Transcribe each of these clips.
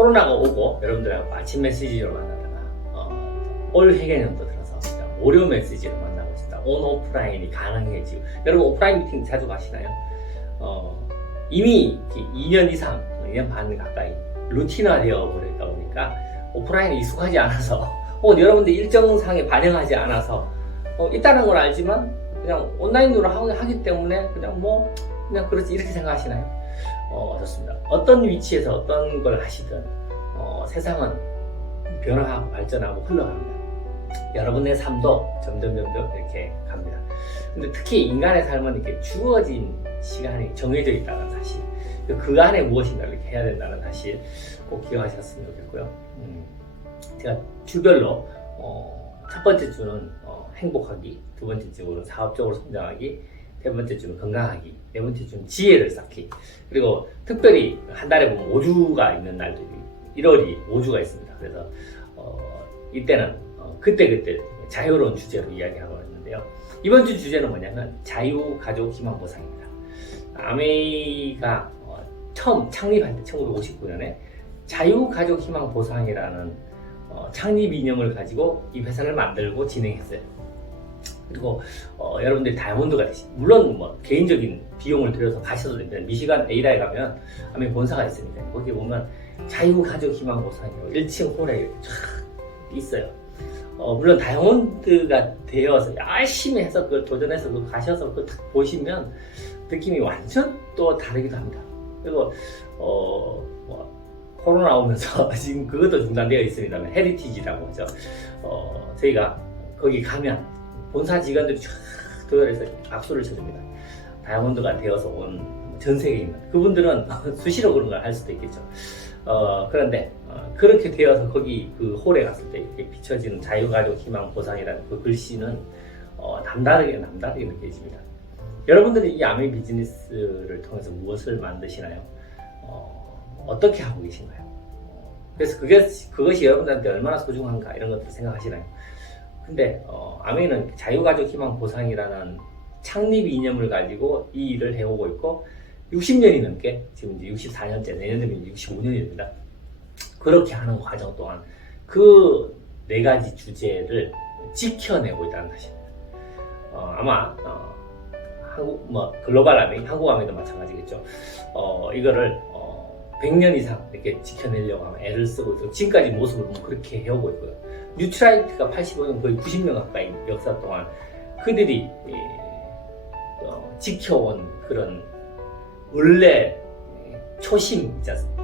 코로나가 오고 여러분들하고 아침 메시지로 만나다가 어, 올 회개년도 들어서 오류 메시지로 만나고 있다. 온 오프라인이 가능해지고 여러분 오프라인 미팅 자주 가시나요? 어, 이미 2년 이상, 2년 반 가까이 루틴화 되어 버렸다 보니까 오프라인에 익숙하지 않아서 혹은 여러분들 일정상에 반영하지 않아서 어, 있다는 걸 알지만 그냥 온라인으로 하기 때문에 그냥 뭐 그냥 그렇지 이렇게 생각하시나요? 어, 좋습니다. 어떤 위치에서 어떤 걸 하시든 어, 세상은 변화하고 발전하고 흘러갑니다. 여러분의 삶도 점점 점점 이렇게 갑니다. 근데 특히 인간의 삶은 이렇게 주어진 시간이 정해져 있다는 사실, 그 안에 무엇인가를 이렇게 해야 된다는 사실 꼭 기억하셨으면 좋겠고요. 음, 제가 주별로 어, 첫 번째 주는 어, 행복하기, 두 번째 주는 사업적으로 성장하기, 세 번째 주는 건강하기, 네 번째 주는 지혜를 쌓기. 그리고 특별히 한 달에 보면 5주가 있는 날들이 1월이 5주가 있습니다. 그래서 어, 이때는 어, 그때그때 자유로운 주제로 이야기하고 있는데요. 이번 주 주제는 뭐냐면 자유 가족 희망 보상입니다. 아메이가 어, 처음 창립할 때 1959년에 자유 가족 희망 보상이라는 어, 창립 이념을 가지고 이 회사를 만들고 진행했어요. 그리고 어, 여러분들이 다이아몬드가 되시 물론 뭐 개인적인 비용을 들여서 가셔도 됩니다. 미시간 에이라에 가면 아메 본사가 있습니다. 거기 보면 자유 가족 희망 보상이요 1층 홀에 쫙 있어요. 어, 물론 다이아몬드가 되어서 열심히 해서 그걸 도전해서 그걸 가셔서 그걸 딱 보시면 느낌이 완전 또 다르기도 합니다. 그리고 어, 뭐, 코로나 오면서 지금 그것도 중단되어 있습니다만 헤리티지라고 하죠. 어, 저희가 거기 가면 본사 직원들이 쫙 도열해서 악수를 쳐줍니다. 다이아몬드가 되어서 온 전 세계인들 그분들은 수시로 그런 걸 할 수도 있겠죠. 어, 그런데 어, 그렇게 되어서 거기 그 홀에 갔을 때 이렇게 비춰지는 자유가족 희망 보상이라는 그 글씨는 어, 남다르게 남다르게 느껴집니다. 여러분들이 이 아메 비즈니스를 통해서 무엇을 만드시나요? 어, 어떻게 하고 계신가요? 어, 그래서 그게, 그것이 여러분들한테 얼마나 소중한가 이런 것들 생각하시나요? 근데 어, 아메는 자유가족 희망 보상이라는 창립 이념을 가지고 이 일을 해오고 있고 60년이 넘게 지금 이제 64년째 내년 되면 65년이 됩니다. 그렇게 하는 과정 동안 그네 가지 주제를 지켜내고 있다는 것입니다. 어, 아마 어, 한국 뭐 글로벌 아메 한국 아메도 마찬가지겠죠. 어, 이거를 어, 100년 이상 이렇게 지켜내려고 하면 애를 쓰고 있고 지금까지 모습을 보면 그렇게 해오고 있고요. 뉴트라이트가 85년 거의 90년 가까이 역사 동안 그들이 이, 어, 지켜온 그런 원래 초심 있지 않습니까?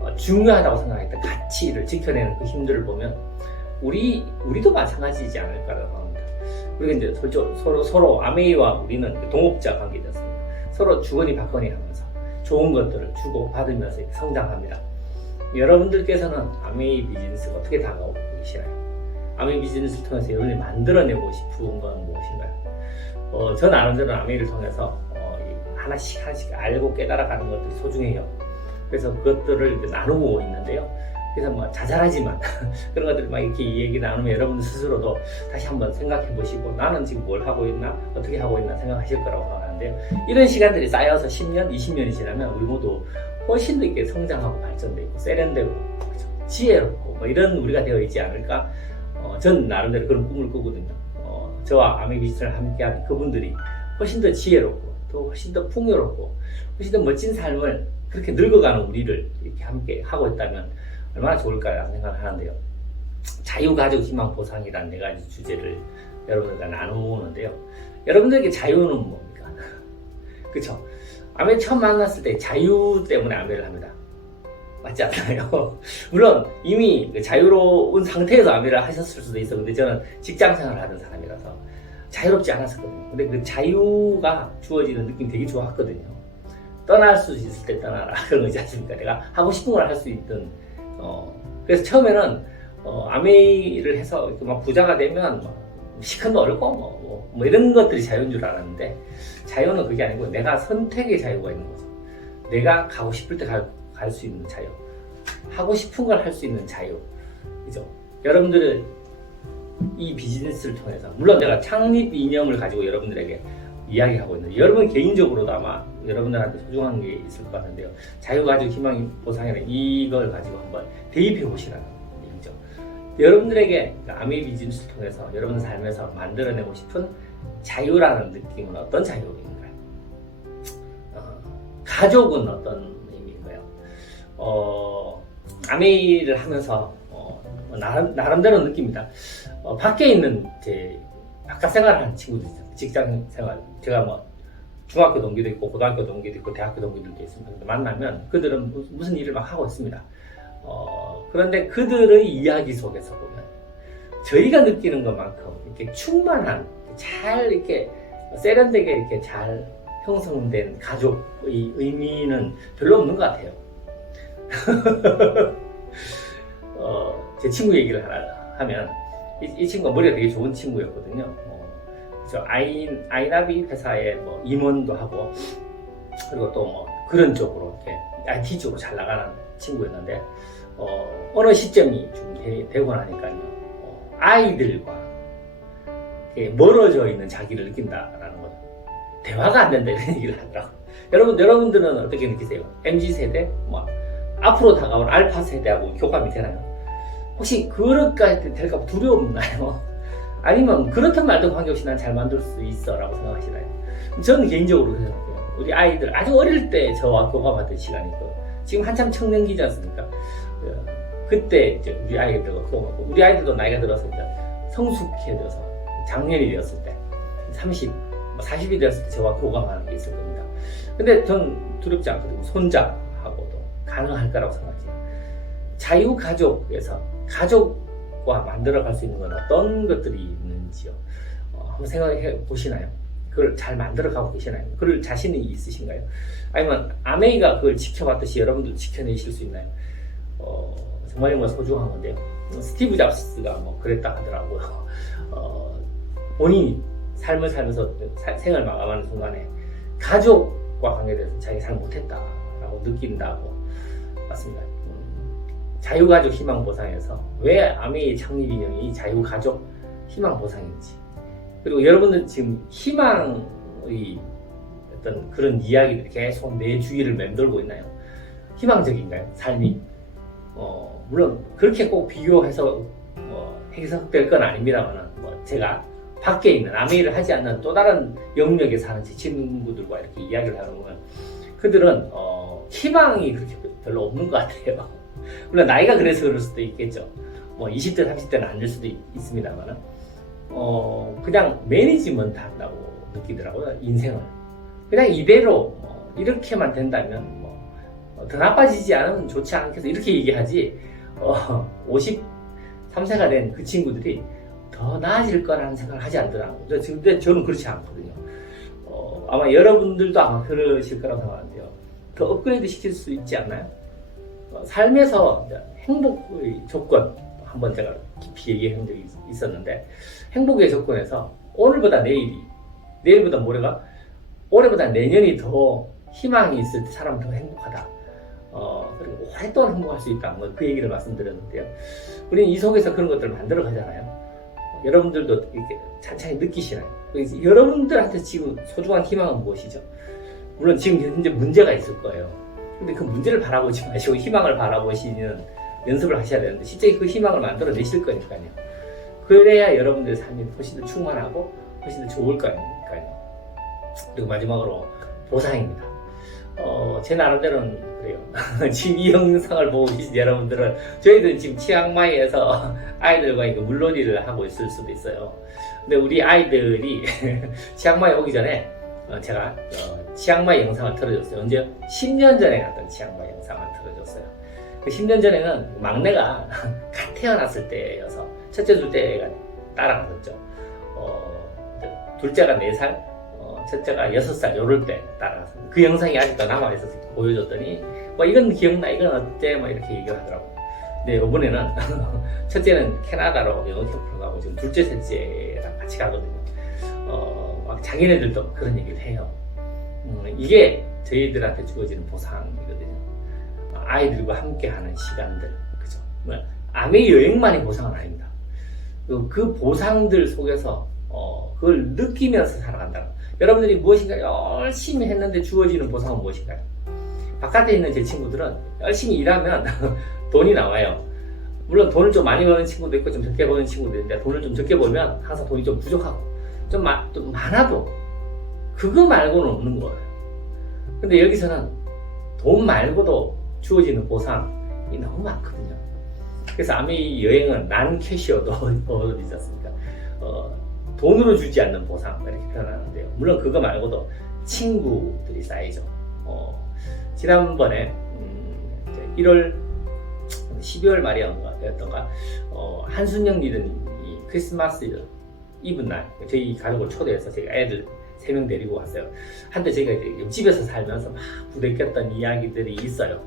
어, 중요하다고 생각했던 가치를 지켜내는 그 힘들을 보면 우리 우리도 마찬가지지 않을까라고 합니다. 그리고 이제 서로 서로, 서로 아메이와 우리는 그 동업자 관계였습니다. 서로 주거니 받거니 하면서 좋은 것들을 주고 받으면서 성장합니다. 여러분들께서는 아메이 비즈니스가 어떻게 다가오고 계시나요? 아메이 비즈니스를 통해서 여러분이 만들어내고 싶은 건 무엇인가요? 어, 저 나름대로 아메이를 통해서 하나씩 하나씩 알고 깨달아가는 것들이 소중해요. 그래서 그것들을 나누고 있는데요. 그래서 뭐 자잘하지만 그런 것들 막 이렇게 이 얘기 나누면 여러분들 스스로도 다시 한번 생각해 보시고 나는 지금 뭘 하고 있나 어떻게 하고 있나 생각하실 거라고 생각하는데요. 이런 시간들이 쌓여서 10년, 20년이 지나면 우리 모두 훨씬 더 이렇게 성장하고 발전되고 세련되고 그죠? 지혜롭고 뭐 이런 우리가 되어 있지 않을까 어, 전 나름대로 그런 꿈을 꾸거든요. 어, 저와 아메비스를 함께한 그분들이 훨씬 더 지혜롭고 또 훨씬 더 풍요롭고 훨씬 더 멋진 삶을 그렇게 늙어가는 우리를 이렇게 함께 하고 있다면 얼마나 좋을까라는 생각을 하는데요. 자유가족 희망 보상이라는 네 가지 주제를 여러분들과 나누는데요. 여러분들에게 자유는 뭡니까? 그쵸? 아메 처음 만났을 때 자유 때문에 아메를 합니다. 맞지 않나요? 물론 이미 그 자유로운 상태에서 아메를 하셨을 수도 있어. 근데 저는 직장 생활을 하던 사람이라서 자유롭지 않았었거든요. 근데 그 자유가 주어지는 느낌 되게 좋았거든요. 떠날 수 있을 때 떠나라. 그런 거 있지 않습니까? 내가 하고 싶은 걸 할 수 있던, 어, 그래서 처음에는, 어, 아메이를 해서 막 부자가 되면, 막 시큰 거 어렵고, 뭐, 뭐, 뭐 이런 것들이 자유인 줄 알았는데, 자유는 그게 아니고 내가 선택의 자유가 있는 거죠. 내가 가고 싶을 때 갈수 있는 자유. 하고 싶은 걸 할 수 있는 자유. 그죠? 여러분들은 이 비즈니스를 통해서, 물론 내가 창립 이념을 가지고 여러분들에게 이야기하고 있는 여러분 개인적으로도 아마 여러분들한테 소중한 게 있을 것 같은데요. 자유가족 희망 보상에는 이걸 가지고 한번 대입해 보시라는 얘기죠. 여러분들에게 아메이 비즈니스를 통해서 여러분 삶에서 만들어내고 싶은 자유라는 느낌은 어떤 자유인가요? 어, 가족은 어떤 의미인가요? 어, 아메이를 하면서 어, 나름, 나름대로 느낍니다. 어, 밖에 있는 제 바깥 생활하는 친구들 있어요. 직장 생활. 제가 뭐 중학교 동기도 있고 고등학교 동기도 있고 대학교 동기들도 있습니다. 만나면 그들은 무- 무슨 일을 막 하고 있습니다. 어, 그런데 그들의 이야기 속에서 보면 저희가 느끼는 것만큼 이렇게 충만한 잘 이렇게 세련되게 이렇게 잘 형성된 가족의 의미는 별로 없는 것 같아요. 어, 제 친구 얘기를 하나 하면 이, 이 친구가 머리가 되게 좋은 친구였거든요. 어, 그래서 아인 아이나비 회사에 뭐 임원도 하고 그리고 또 뭐 그런 쪽으로 이렇게 IT 쪽으로 잘 나가는 친구였는데 어, 어느 시점이 좀 되, 되고 나니까요 어, 아이들과 멀어져 있는 자기를 느낀다라는 거죠. 대화가 안 된다 이런 얘기를 하더라고. 여러분 여러분들은 어떻게 느끼세요? mz 세대 뭐 앞으로 다가올 알파 세대하고 교감이 되나요? 혹시 그렇게까지 될까 두려움나요? 아니면 그렇든 말든 관계없이 난 잘 만들 수 있어 라고 생각하시나요? 저는 개인적으로 생각해요. 우리 아이들 아주 어릴 때 저와 교감하던 시간이 있고 지금 한참 청년기지 않습니까? 그, 그때 이제 우리 아이들과 교감하고 우리 아이들도 나이가 들어서 이제 성숙해져서 작년이 되었을 때 30, 40이 되었을 때 저와 교감하는 게 있을 겁니다. 근데 전 두렵지 않거든요. 손자하고도 가능할 거라고 생각해요. 자유가족에서 가족과 만들어갈 수 있는 건 어떤 것들이 있는지요. 어, 한번 생각해 보시나요? 그걸 잘 만들어가고 계시나요? 그럴 자신이 있으신가요? 아니면 아메이가 그걸 지켜봤듯이 여러분도 지켜내실 수 있나요? 어, 정말 뭐 소중한 건데요. 스티브 잡스가 뭐 그랬다 하더라고요. 어, 본인이 삶을 살면서 사- 생을 마감하는 순간에 가족과 관계돼서 자기 잘 못했다라고 느낀다고 맞습니다. 음, 자유가족 희망보상에서 왜 아메이 창립 인형이 이 자유가족 희망보상인지 그리고 여러분들 지금 희망의 어떤 그런 이야기들이 계속 내 주위를 맴돌고 있나요? 희망적인가요? 삶이? 어, 물론 그렇게 꼭 비교해서 뭐 해석될 건 아닙니다만 뭐 제가 밖에 있는 아메이를 하지 않는 또 다른 영역에 사는 제 친구들과 이렇게 이야기를 하면 그들은 어, 희망이 그렇게 별로 없는 것 같아요. 물론 나이가 그래서 그럴 수도 있겠죠. 뭐 20대, 30대는 안 될 수도 있, 습니다만 어, 그냥 매니지먼트 한다고 느끼더라고요, 인생을. 그냥 이대로 뭐 이렇게만 된다면 뭐, 어, 더 나빠지지 않으면 좋지 않겠어. 이렇게 얘기하지, 어, 53세가 된 그 친구들이 더 나아질 거라는 생각을 하지 않더라고요. 저- 근데 저는 그렇지 않거든요. 어, 아마 여러분들도 아마 그러실 거라고 생각하는데요. 더 업그레이드 시킬 수 있지 않나요? 어, 삶에서 행복의 조건, 한번 제가 깊이 얘기한 적이 있- 있었는데, 행복의 조건에서 오늘보다 내일이, 내일보다 모레가, 올해보다 내년이 더 희망이 있을 때 사람은 더 행복하다. 어, 그리고 오랫동안 행복할 수 있다. 뭐 그 얘기를 말씀드렸는데요. 우리는 이 속에서 그런 것들을 만들어 가잖아요. 어, 여러분들도 이렇게 찬찬히 느끼시나요? 여러분들한테 지금 소중한 희망은 무엇이죠? 물론 지금 현재 문제가 있을 거예요. 근데 그 문제를 바라보지 마시고 희망을 바라보시는 연습을 하셔야 되는데 실제 그 희망을 만들어 내실 거니까요. 그래야 여러분들의 삶이 훨씬 더 충만하고 훨씬 더 좋을 거니까요. 그리고 마지막으로 보상입니다. 어, 제 나름대로는 그래요. 지금 이 영상을 보고 계신 여러분들은 저희들은 지금 치앙마이에서 아이들과 이거 물놀이를 하고 있을 수도 있어요. 근데 우리 아이들이 치앙마이 오기 전에 어, 제가 어, 치앙마이 영상을 틀어줬어요. 언제? 10년 전에 갔던 치앙마이 영상을 틀어줬어요. 그 10년 전에는 막내가 갓 태어났을 때여서 첫째 둘째가 따라갔었죠. 어, 둘째가 4살, 어, 첫째가 6살 요럴 때 따라갔어요. 그 영상이 아직도 남아있어서 보여줬더니 뭐 이건 기억나 이건 어때 뭐 이렇게 얘기를 하더라고요. 근데 이번에는 첫째는 캐나다로 영어 캠프를 가고 지금 둘째 셋째랑 같이 가거든요. 어, 막 자기네들도 그런 얘기를 해요. 음, 이게 저희들한테 주어지는 보상이거든요. 어, 아이들과 함께하는 시간들, 그죠? 뭐, 아메 여행만이 보상은 아닙니다. 그, 그 보상들 속에서 어, 그걸 느끼면서 살아간다. 여러분들이 무엇인가 열심히 했는데 주어지는 보상은 무엇인가요? 바깥에 있는 제 친구들은 열심히 일하면 돈이 나와요. 물론 돈을 좀 많이 버는 친구도 있고 좀 적게 버는 친구도 있는데 돈을 좀 적게 벌면 항상 돈이 좀 부족하고 좀, 마, 좀 많아도 그거 말고는 없는 거예요. 근데 여기서는 돈 말고도 주어지는 보상이 너무 많거든요. 그래서 아미 여행은 난 캐시어도 어디지 않습니까? 어, 돈으로 주지 않는 보상 이렇게 표현하는데요. 물론 그거 말고도 친구들이 쌓이죠. 어, 지난번에 음, 이제 1월 12월 말이었던가 어, 한순영 리더님이 크리스마스 이브 날 저희 가족을 초대해서 제가 애들 세 명 데리고 왔어요. 한때 제가 옆집에서 살면서 막 부대꼈던 이야기들이 있어요.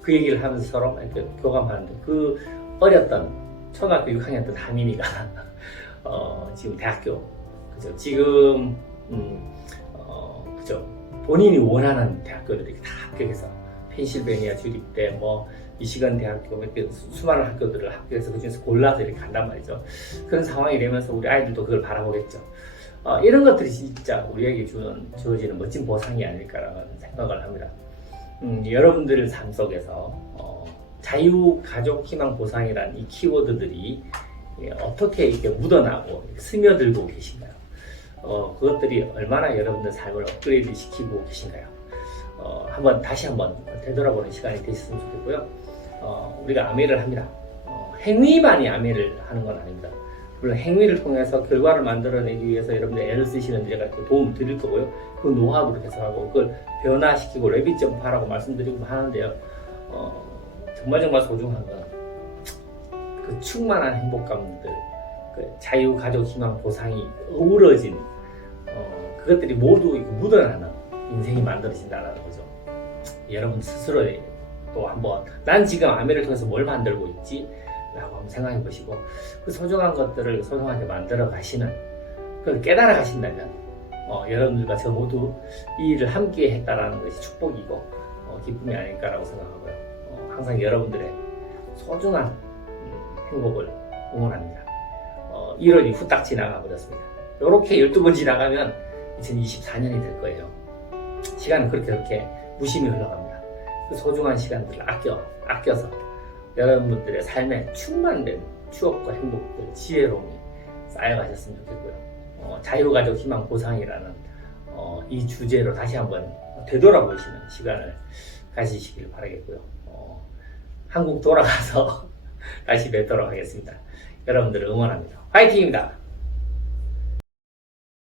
그 얘기를 하면서 서로 이렇게 교감하는데 그 어렸던 초등학교 6학년 때 다민이가 어, 지금 대학교 그죠 지금 음, 어, 그죠 본인이 원하는 대학교들 이 다 합격해서 펜실베니아 주립대 뭐 미시간 대학교 뭐 이렇게 수- 수많은 학교들을 합격해서 그중에서 골라서 이렇게 간단 말이죠 그런 상황이 되면서 우리 아이들도 그걸 바라보겠죠 어, 이런 것들이 진짜 우리에게 주는 주어지는 멋진 보상이 아닐까라는 생각을 합니다 음, 여러분들 삶 속에서 어, 자유 가족 희망 보상이란 이 키워드들이 예, 어떻게 이렇게 묻어나고 스며들고 계신가요? 어, 그것들이 얼마나 여러분들 삶을 업그레이드 시키고 계신가요? 어, 한번 다시 한번 되돌아보는 시간이 되셨으면 좋겠고요. 어, 우리가 아메를 합니다. 어, 행위만이 아메를 하는 건 아닙니다. 물론 행위를 통해서 결과를 만들어내기 위해서 여러분들 애를 쓰시는 데 제가 도움 드릴 거고요. 그 노하우를 해석하고 그걸 변화시키고 레빗 점프하라고 말씀드리고 하는데요. 어, 정말 정말 소중한 건 그 충만한 행복감들, 그 자유, 가족, 희망, 보상이 어우러진 어, 그것들이 모두 묻어나는 인생이 만들어진다는 거죠. 여러분 스스로 또 한번 난 지금 아메를 통해서 뭘 만들고 있지? 라고 한번 생각해 보시고 그 소중한 것들을 소중하게 만들어 가시는 그걸 깨달아 가신다면 어, 여러분들과 저 모두 이 일을 함께 했다라는 것이 축복이고 어, 기쁨이 아닐까라고 생각하고요. 어, 항상 여러분들의 소중한 음, 행복을 응원합니다. 어, 1월이 후딱 지나가 버렸습니다. 이렇게 12번 지나가면 2024년이 될 거예요. 시간은 그렇게 그렇게 무심히 흘러갑니다. 그 소중한 시간들을 아껴, 아껴서 여러분들의 삶에 충만된 추억과 행복들, 지혜로움이 쌓여가셨으면 좋겠고요. 어, 자유가족 희망 보상이라는 어, 이 주제로 다시 한번 되돌아보시는 시간을 가지시길 바라겠고요. 어, 한국 돌아가서 다시 뵙도록 하겠습니다. 여러분들을 응원합니다. 화이팅입니다.